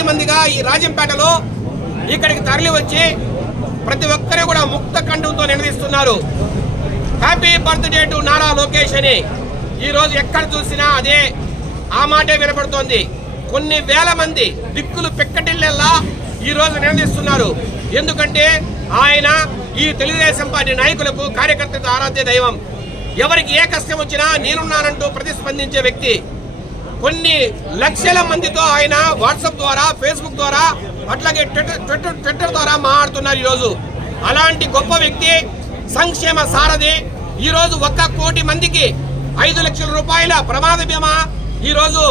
వేలాది మందిగా ఈ రాజంపేటలో ఇక్కడికి తరలి వచ్చి ప్రతి ఒక్కరు కూడా ముక్త కంఠంతో నిలదీస్తున్నారు happy birthday to Nara Lokesh అని. ఈరోజు ఎక్కడ చూసినా అదే ఆ మాటే వినపడుతోంది. కొన్ని వేల మంది దిక్కులు పెక్కటిల్లెల్లా ఈరోజు నిలదీస్తున్నారు ఎందుకంటే ఆయన ఈ తెలుగుదేశం పార్టీ నాయకులకు కార్యకర్తలకు ఆరాధ్య దైవం. ఎవరికి ఏ కష్టం వచ్చినా నేనున్నానంటూ ప్రతిస్పందించే వ్యక్తి కొన్ని లక్షల మందితో ఆయన వాట్సాప్ ద్వారా ఫేస్బుక్ ద్వారా అట్లాగే ట్విట్టర్ ట్విట్టర్ ట్విట్టర్ ద్వారా మాట్లాడుతున్నారు ఈరోజు. అలాంటి గొప్ప వ్యక్తి సంక్షేమ సారథి ఈరోజు ఒక్క కోటి మందికి ఐదు లక్షల రూపాయల ప్రమాద బీమా ఈరోజు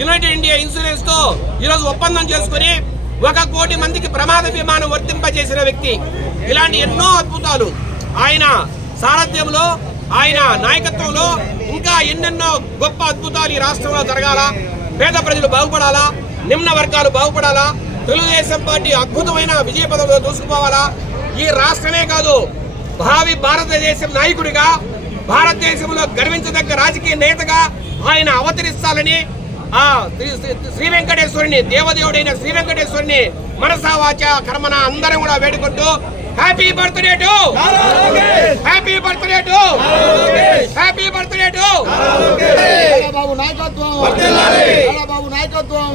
యునైటెడ్ ఇండియా ఇన్సూరెన్స్తో ఈరోజు ఒప్పందం చేసుకుని ఒక కోటి మందికి ప్రమాద బీమాను వర్తింపజేసిన వ్యక్తి. ఇలాంటి ఎన్నో అద్భుతాలు. ఆయన సారథ్యంలో ఆయన నాయకత్వంలో ఇంకా ఎన్నెన్నో గొప్ప అద్భుతాలు ఈ రాష్ట్రంలో జరగాల? పేద ప్రజలు బాగుపడాలా? నిమ్న వర్గాలు బాగుపడాలా? తెలుగుదేశం పార్టీ అద్భుతమైన విజయ పదంలో దూసుకుపోవాలా? ఈ రాష్ట్రమే కాదు భావి భారతదేశం నాయకుడిగా భారతదేశంలో గర్వించదగ్గ రాజకీయ నేతగా ఆయన అవతరిస్తాలని ఆ శ్రీ- వెంకటేశ్వరుని దేవదేవుడైన శ్రీ వెంకటేశ్వరుని మనసా వాచ కర్మన అందరం కూడా వేడుకుంటూ happy birthday to happy birthday to happy birthday to Babu నాయకత్వం. బాబు నాయకత్వం.